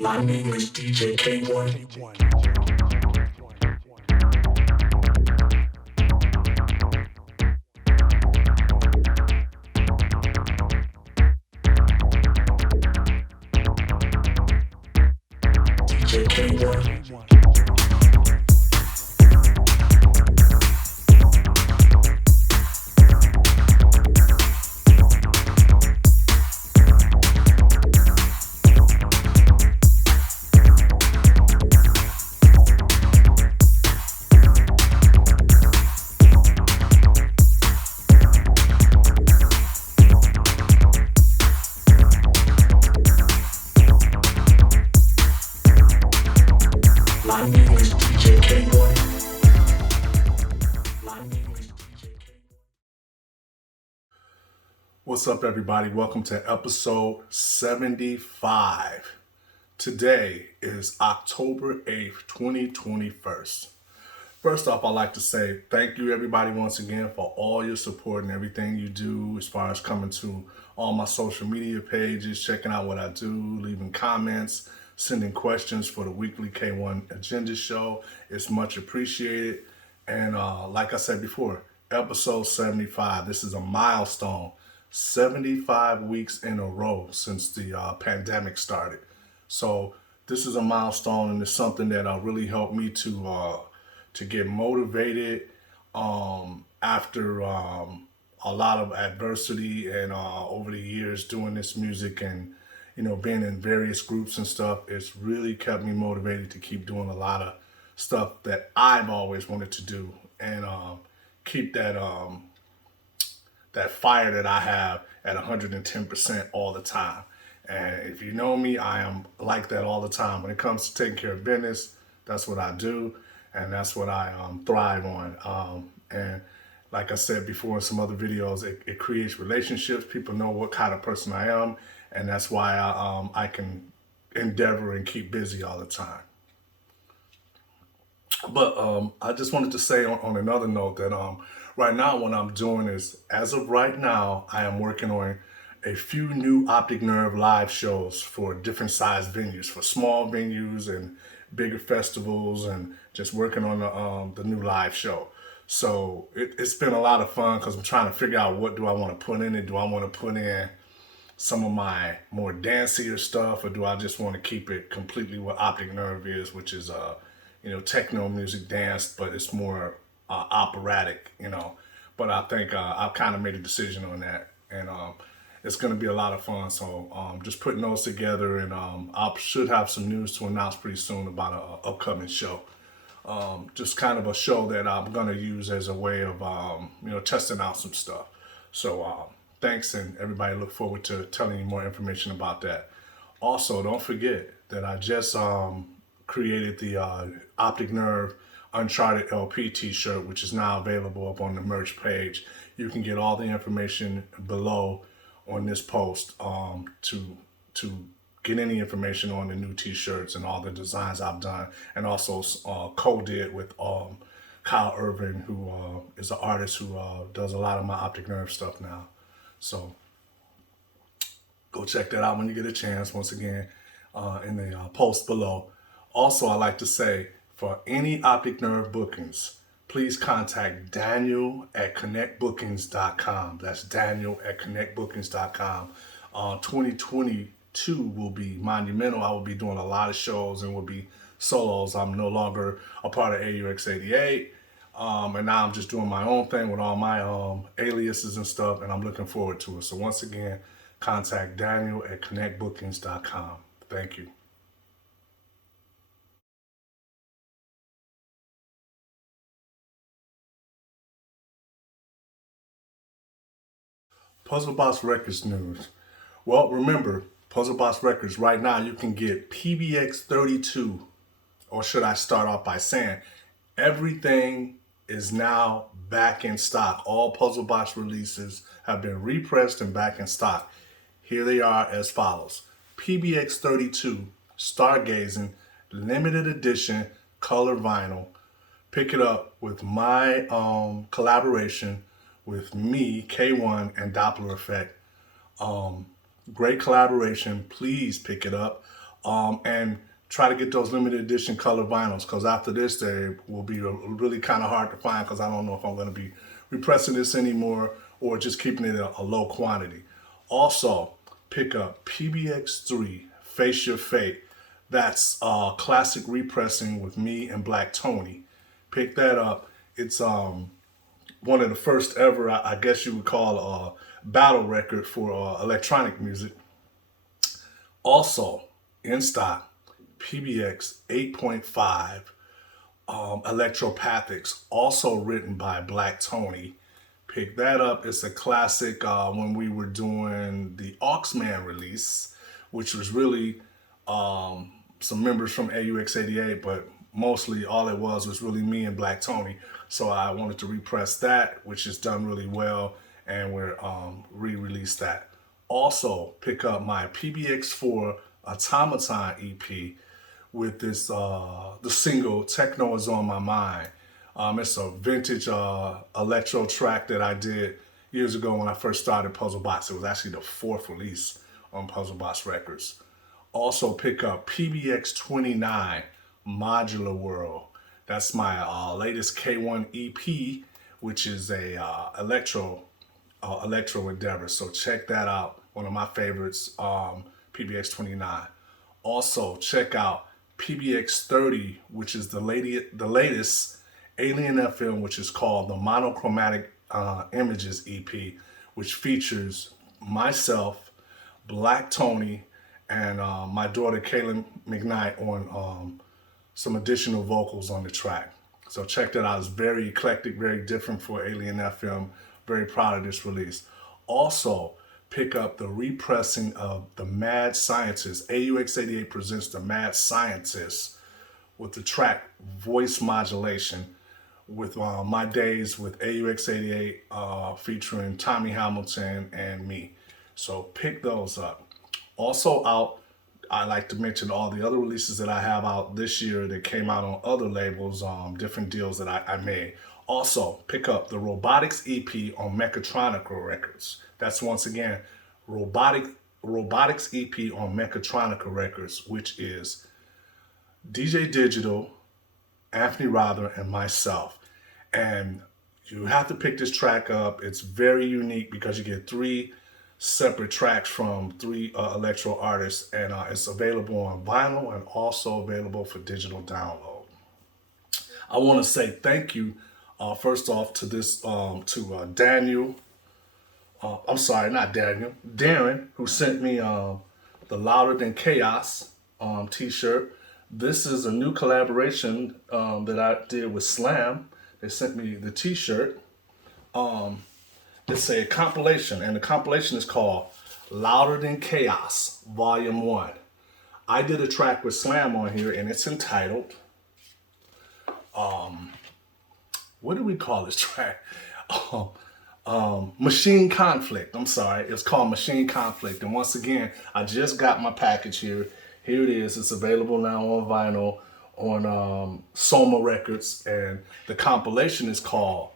My name is DJ K-1. DJ K-1. My name is DJ K-1. My name is DJ K-1. What's up, everybody? Welcome to episode 75. Today is October 8th, 2021. First off, I'd like to say thank you, everybody, once again for all your support and everything you do as far as coming to all my social media pages, checking out what I do, leaving comments, sending questions for the weekly K-1 Agenda show. It's much appreciated. And like I said before, episode 75, this is a milestone. 75 weeks in a row since the pandemic started. So this is a milestone, and it's something that really helped me to get motivated after a lot of adversity and over the years doing this music and being in various groups and stuff. It's really kept me motivated to keep doing a lot of stuff that I've always wanted to do and keep that fire that I have at 110% all the time. And if you know me, I am like that all the time. When it comes to taking care of business, that's what I do, and that's what I thrive on. And like I said before in some other videos, it creates relationships. People know what kind of person I am, and that's why I can endeavor and keep busy all the time. But I just wanted to say on another note that right now what I'm doing is, as of right now, I am working on a few new Optic Nerve live shows for different size venues, for small venues and bigger festivals, and just working on the new live show. So it's been a lot of fun because I'm trying to figure out what do I want to put in it. Do I want to put in some of my more dancier stuff, or do I just want to keep it completely what Optic Nerve is, which is techno music, dance, but it's more operatic, But I think I've kind of made a decision on that, and it's going to be a lot of fun. So just putting those together, and I should have some news to announce pretty soon about an upcoming show. Just kind of a show that I'm going to use as a way of testing out some stuff. So thanks, and everybody look forward to telling you more information about that. Also, don't forget that I just created the Optic Nerve Uncharted LP t-shirt, which is now available up on the merch page. You can get all the information below on this post to get any information on the new t-shirts and all the designs I've done, and also co-did with Kyle Irvin, who is an artist who does a lot of my Optic Nerve stuff now. So go check that out when you get a chance, once again, in the post below. Also, I like to say, for any Optic Nerve bookings, please contact Daniel at connectbookings.com. That's Daniel at connectbookings.com. 2022 will be monumental. I will be doing a lot of shows and will be solos. I'm no longer a part of AUX88. And now I'm just doing my own thing with all my aliases and stuff, and I'm looking forward to it. So once again, contact Daniel at connectbookings.com. Thank you. Puzzlebox Records news. Well, remember, Puzzlebox Records, right now you can get PBX 32, or should I start off by saying, everything is now back in stock. All Puzzlebox releases have been repressed and back in stock. Here they are as follows. PBX 32, Stargazing, limited edition, color vinyl. Pick it up with my collaboration with me, K-1, and Doppler Effect. Great collaboration. Please pick it up, and try to get those limited edition color vinyls, because after this they will be really kind of hard to find, because I don't know if I'm going to be repressing this anymore or just keeping it a low quantity. Also, pick up PBX3 Face Your Fate. That's classic repressing with me and Black Tony. Pick that up. It's one of the first ever, I guess you would call, battle record for electronic music. Also in stock, PBX 8.5 Electropathics, also written by Black Tony. Pick that up. It's a classic when we were doing the Oxman release, which was really some members from AUX88, but mostly all it was really me and Black Tony. So I wanted to repress that, which is done really well, and we're re-released that. Also, pick up my PBX4 Automaton EP with this the single Techno is on My Mind. It's a vintage electro track that I did years ago when I first started Puzzlebox. It was actually the fourth release on Puzzlebox Records. Also pick up PBX 29 Modular World. That's my latest K-1 EP, which is a electro endeavor. So check that out. One of my favorites, PBX 29. Also check out PBX 30, which is the latest Alien FM, which is called the Monochromatic Images EP, which features myself, Black Tony, and my daughter Kaylin McKnight on some additional vocals on the track. So check that out. It's very eclectic, very different for Alien FM. Very proud of this release. Also, pick up the repressing of The Mad Scientist. AUX88 presents The Mad Scientist with the track Voice Modulation with my days with AUX88 featuring Tommy Hamilton and me. So pick those up. Also out, I like to mention all the other releases that I have out this year that came out on other labels, different deals that I made. Also, pick up the Robotics EP on Mechatronica Records. That's once again, Robotics EP on Mechatronica Records, which is DJ Digital, Anthony Rother, and myself. And you have to pick this track up. It's very unique because you get 3 separate tracks from 3 electro artists, and it's available on vinyl and also available for digital download. I want to say thank you first off to this to Daniel. I'm sorry, not Daniel. Darren, who sent me the Louder Than Chaos t-shirt. This is a new collaboration that I did with Slam. They sent me the t-shirt. It's a compilation, and the compilation is called Louder Than Chaos, Volume 1. I did a track with Slam on here, and it's entitled, what do we call this track? Machine Conflict. I'm sorry. It's called Machine Conflict. And once again, I just got my package here. Here it is. It's available now on vinyl on Soma Records, and the compilation is called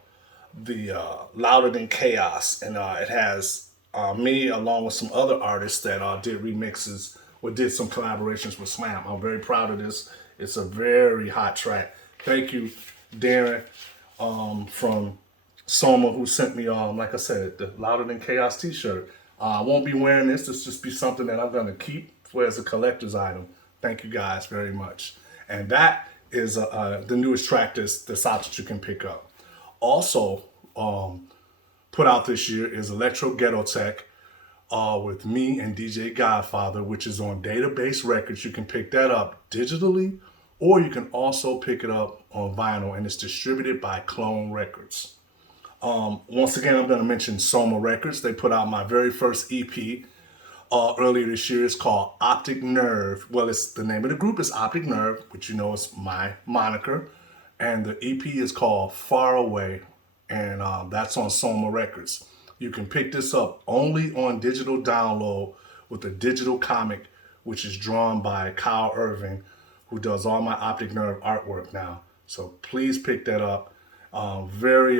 the Louder Than Chaos, and it has me along with some other artists that did remixes or did some collaborations with Slam. I'm very proud of this. It's a very hot track. Thank you, Darren from Soma, who sent me, like I said, the Louder Than Chaos t-shirt. I won't be wearing this. This just be something that I'm going to keep for as a collector's item. Thank you guys very much. And that is the newest track that's out that you can pick up. Also, put out this year is Electro Ghetto Tech with me and DJ Godfather, which is on Database Records. You can pick that up digitally, or you can also pick it up on vinyl, and it's distributed by Clone Records. Once again, I'm going to mention Soma Records. They put out my very first EP earlier this year. It's called Optic Nerve. Well, it's the name of the group is Optic Nerve, which you know is my moniker. And the EP is called Far Away, and that's on Soma Records. You can pick this up only on digital download with a digital comic, which is drawn by Kyle Irving, who does all my Optic Nerve artwork now. So please pick that up. Very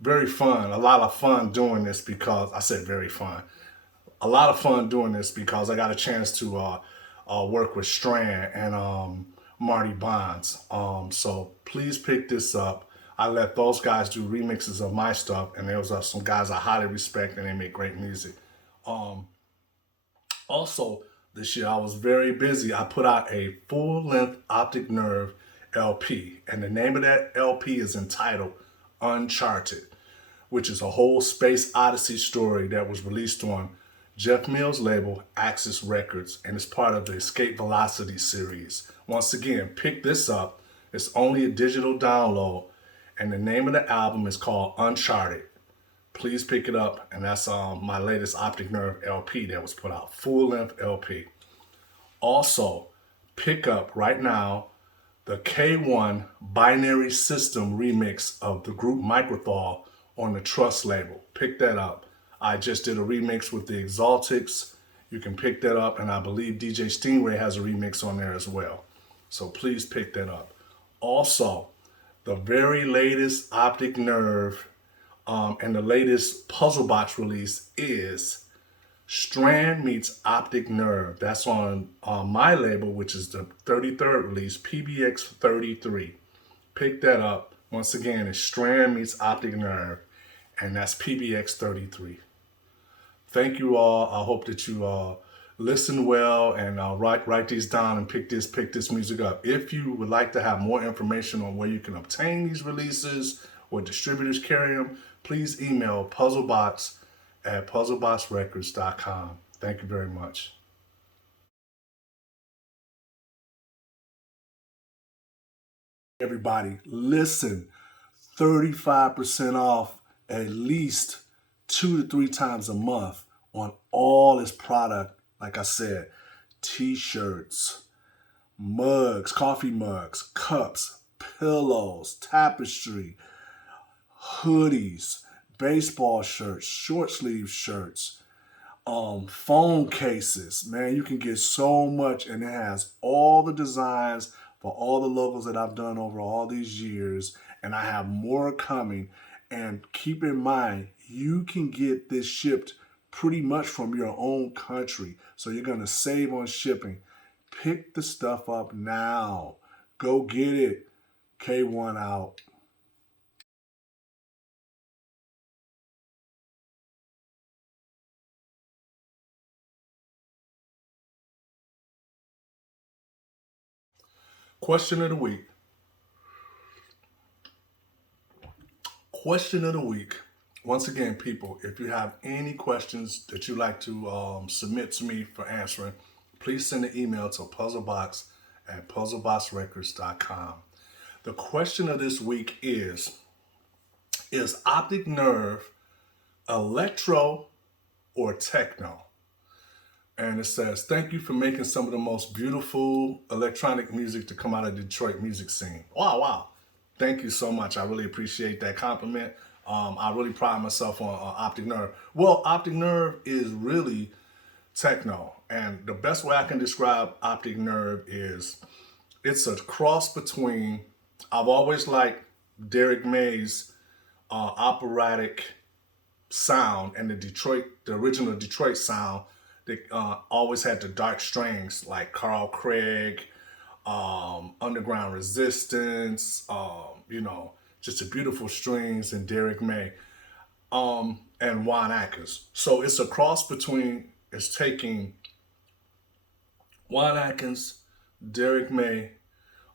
very fun, a lot of fun doing this because I said very fun. A lot of fun doing this because I got a chance to work with Strand and Marty Bonds. So please pick this up. I let those guys do remixes of my stuff, and those are some guys I highly respect, and they make great music. Um, Also, this year I was very busy. I put out a full-length Optic Nerve LP, and the name of that LP is entitled Uncharted, which is a whole space odyssey story that was released on Jeff Mills' label, Axis Records, and is part of the Escape Velocity series. Once again, pick this up. It's only a digital download, and the name of the album is called Uncharted. Please pick it up, and that's my latest Optic Nerve LP that was put out, full-length LP. Also, pick up right now the K-1 Binary System remix of the group Microthol on the Trust label. Pick that up. I just did a remix with the Exaltics. You can pick that up, and I believe DJ Stingray has a remix on there as well. So please pick that up. Also, the very latest Optic Nerve and the latest Puzzlebox release is Strand meets Optic Nerve. That's on my label, which is the 33rd release, PBX 33. Pick that up. Once again, it's Strand meets Optic Nerve, and that's PBX 33. Thank you all. I hope that you listen well and write these down and pick this music up. If you would like to have more information on where you can obtain these releases or distributors carry them, please email Puzzlebox at puzzleboxrecords.com. Thank you very much. Everybody, listen, 35% off at least 2 to 3 times a month on all his product. Like I said, t-shirts, mugs, coffee mugs, cups, pillows, tapestry, hoodies, baseball shirts, short sleeve shirts, phone cases. Man, you can get so much, and it has all the designs for all the logos that I've done over all these years, and I have more coming. And keep in mind, you can get this shipped pretty much from your own country, so you're going to save on shipping. Pick the stuff up now. Go get it. K-1 out. Question of the week. Question of the week. Once again, people, if you have any questions that you'd like to submit to me for answering, please send an email to puzzlebox at puzzleboxrecords.com. The question of this week is Optic Nerve Electro or Techno? And it says, thank you for making some of the most beautiful electronic music to come out of the Detroit music scene. Wow, wow. Thank you so much. I really appreciate that compliment. I really pride myself on Optic Nerve. Well, Optic Nerve is really techno. And the best way I can describe Optic Nerve is it's a cross between, I've always liked Derek May's operatic sound and the original Detroit sound. They always had the dark strings like Carl Craig, Underground Resistance, just the beautiful strings and Derek May, and Juan Atkins. So it's a cross between, it's taking Juan Atkins, Derek May,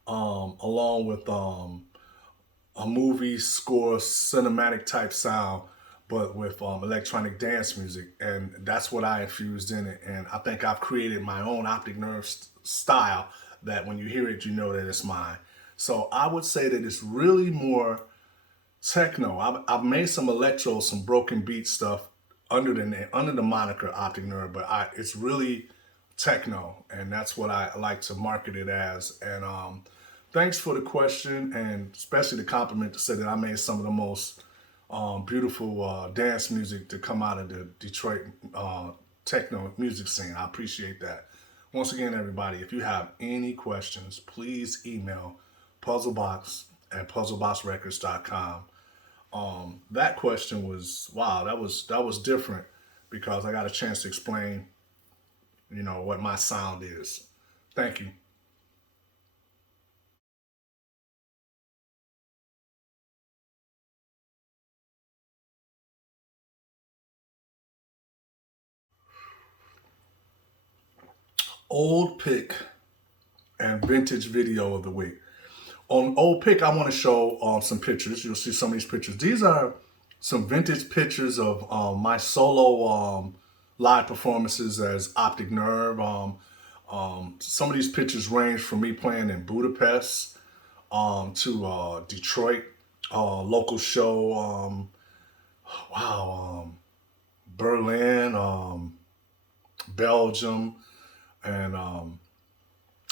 along with a movie score, cinematic type sound, but with electronic dance music. And that's what I infused in it. And I think I've created my own Optic Nerve style that when you hear it, you know that it's mine. So I would say that it's really more techno. I've made some electro, some broken beat stuff under the moniker Optic Nerve, but it's really techno, and that's what I like to market it as. And thanks for the question, and especially the compliment to say that I made some of the most beautiful dance music to come out of the Detroit techno music scene. I appreciate that. Once again, everybody, if you have any questions, please email Puzzlebox at puzzleboxrecords.com. That question was wow. That was different because I got a chance to explain, what my sound is. Thank you. Old pick and vintage video of the week. On old pick, I want to show some pictures. You'll see some of these pictures. These are some vintage pictures of my solo live performances as Optic Nerve. Some of these pictures range from me playing in Budapest to Detroit, local show. Wow, Berlin, Belgium, and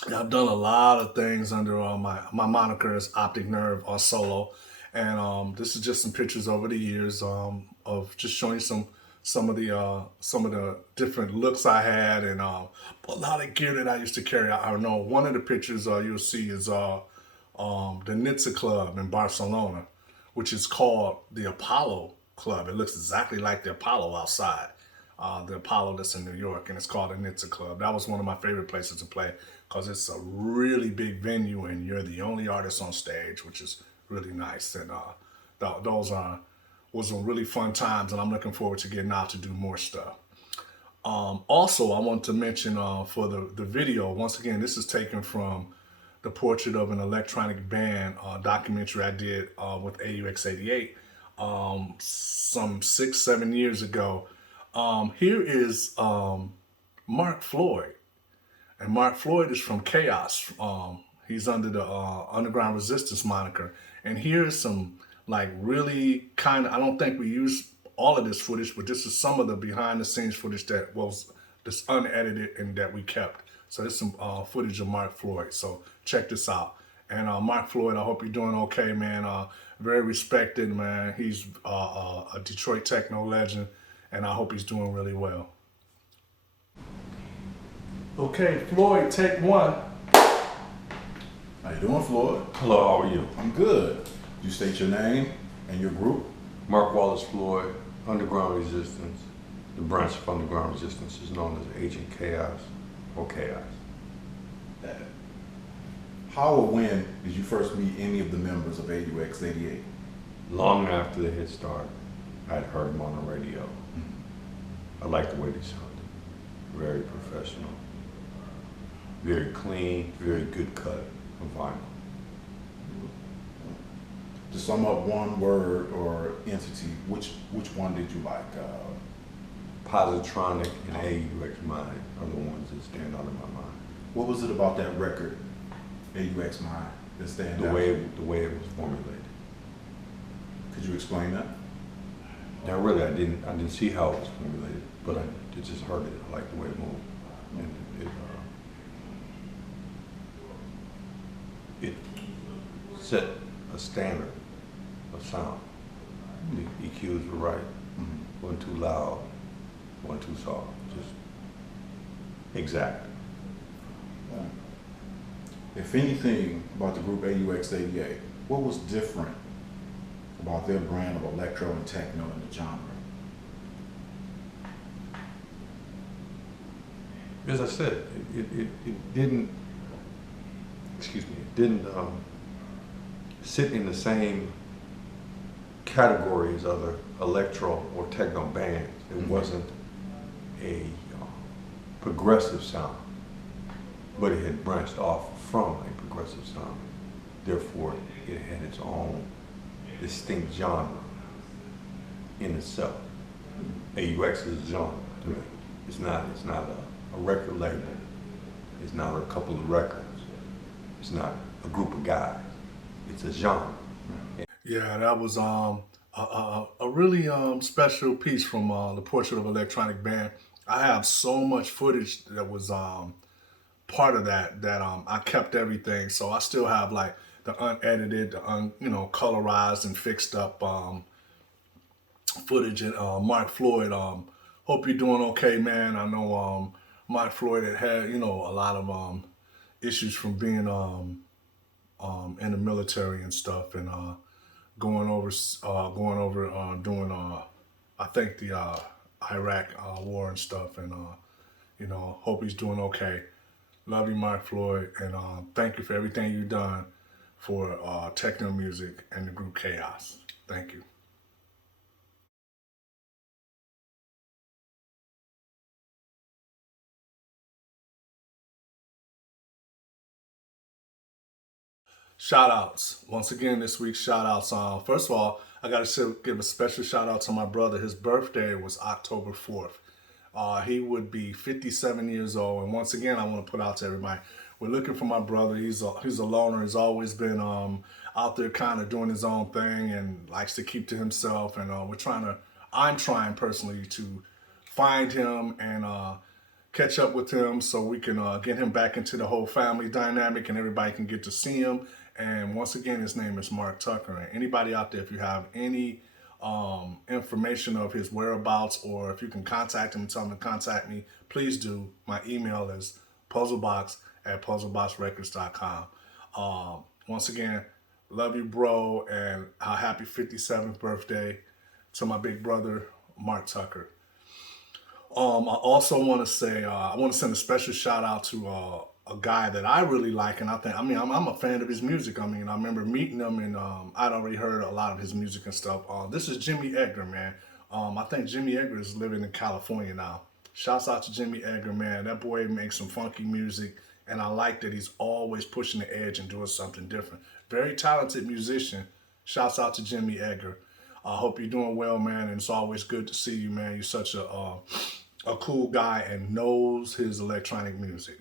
yeah, I've done a lot of things under my moniker as Optic Nerve or solo, and this is just some pictures over the years of just showing you some of the different looks I had and a lot of gear that I used to carry. I know one of the pictures you'll see is the Nitsa Club in Barcelona, which is called the Apollo Club. It looks exactly like the Apollo outside. The Apollo that's in New York, and it's called the Nitsa Club. That was one of my favorite places to play because it's a really big venue, and you're the only artist on stage, which is really nice. And those was some really fun times, and I'm looking forward to getting out to do more stuff. Also, I want to mention for the video, once again, this is taken from the Portrait of an Electronic Band documentary I did with AUX88 some 6, 7 years ago. Here is Mark Floyd, and Mark Floyd is from Chaos. He's under the Underground Resistance moniker, and here's some like really kind of. I don't think we use all of this footage, but this is some of the behind the scenes footage that was this unedited and that we kept. So there's some footage of Mark Floyd. So check this out. And Mark Floyd, I hope you're doing okay, man. Very respected, man. He's a Detroit techno legend, and I hope he's doing really well. Okay, Floyd, take one. How you doing, Floyd? Hello, how are you? I'm good. You state your name and your group. Mark Wallace Floyd, Underground Resistance. The branch of Underground Resistance is known as Agent Chaos or Chaos. How or when did you first meet any of the members of AUX88? Long after the hit started, I'd heard them on the radio. I liked the way they sounded. Very professional, very clean, very good cut of vinyl. To sum up one word or entity, which one did you like? Positronic and AUX Mind are the ones that stand out in my mind. What was it about that record, AUX Mind, that stands out? The way it was formulated. Could you explain that? Now, really, I didn't see how it was formulated, but I just heard it. I liked the way it moved, and it set a standard of sound. The EQs were right. Wasn't too loud, wasn't too soft. Just exact. If anything about the group AUX88, what was different about their brand of electro and techno in the genre? As I said, it didn't. Excuse me. It didn't sit in the same category as other electro or techno bands. It wasn't a progressive sound, but it had branched off from a progressive sound. Therefore, it had its own distinct genre in itself. AUX is a genre to me. It's not a record label. It's not a couple of records. It's not a group of guys. It's a genre. Yeah, that was a really special piece from the Portrait of Electronic Band. I have so much footage that was part of that I kept everything. So I still have like the unedited, the colorized and fixed up footage. And Mark Floyd, hope you're doing okay, man. I know Mark Floyd had a lot of issues from being in the military and stuff, and doing I think the Iraq war and stuff, and hope he's doing okay. Love you, Mark Floyd, and thank you for everything you've done for techno music and the group Chaos. Thank you. Shout outs. Once again, this week's shout outs. First of all, I got to give a special shout out to my brother. His birthday was October 4th. He would be 57 years old. And once again, I want to put out to everybody, we're looking for my brother. He's a loner. He's always been out there kind of doing his own thing and likes to keep to himself. And I'm trying personally to find him and catch up with him so we can get him back into the whole family dynamic and everybody can get to see him. And once again, his name is Mark Tucker. And anybody out there, if you have any information of his whereabouts, or if you can contact him and tell him to contact me, please do. My email is puzzlebox@puzzleboxrecords.com. Once again, love you, bro, and a happy 57th birthday to my big brother, Mark Tucker. I also want to say, I want to send a special shout out to a guy that I really like, and I'm a fan of his music. I remember meeting him, and I'd already heard a lot of his music and stuff. This is Jimmy Edgar, man. I think Jimmy Edgar is living in California now. Shouts out to Jimmy Edgar, man. That boy makes some funky music, and I like that he's always pushing the edge and doing something different. Very talented musician. Shouts out to Jimmy Edgar. I hope you're doing well, man, and it's always good to see you, man. You're such a cool guy and knows his electronic music.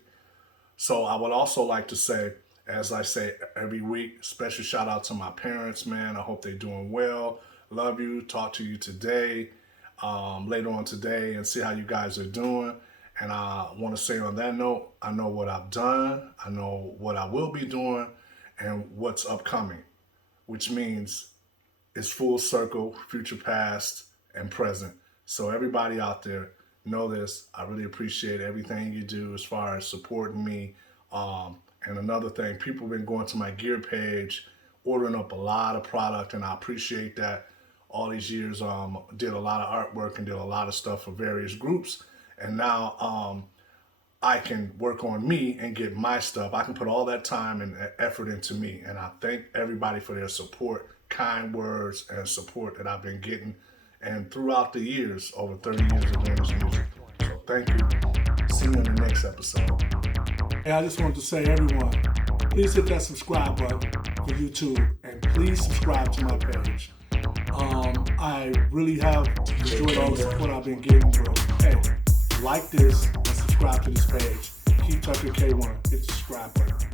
So I would also like to say, as I say every week, special shout out to my parents, man. I hope they're doing well. Love you. Talk to you today, later on today, and see how you guys are doing. And I want to say on that note, I know what I've done, I know what I will be doing, and what's upcoming, which means it's full circle, future, past, and present. So everybody out there, know this. I really appreciate everything you do as far as supporting me. And another thing, people have been going to my gear page, ordering up a lot of product, and I appreciate that. All these years, did a lot of artwork and did a lot of stuff for various groups. And now I can work on me and get my stuff. I can put all that time and effort into me. And I thank everybody for their support, kind words, and support that I've been getting. And throughout the years, over 30 years of doing this music. So thank you. See you in the next episode. Hey, I just wanted to say, everyone, please hit that subscribe button for YouTube, and please subscribe to my page. I really have enjoyed all the support I've been getting, bro. Hey, like this and subscribe to this page. Keep Tucker K-1. Hit the subscribe button. Thank you.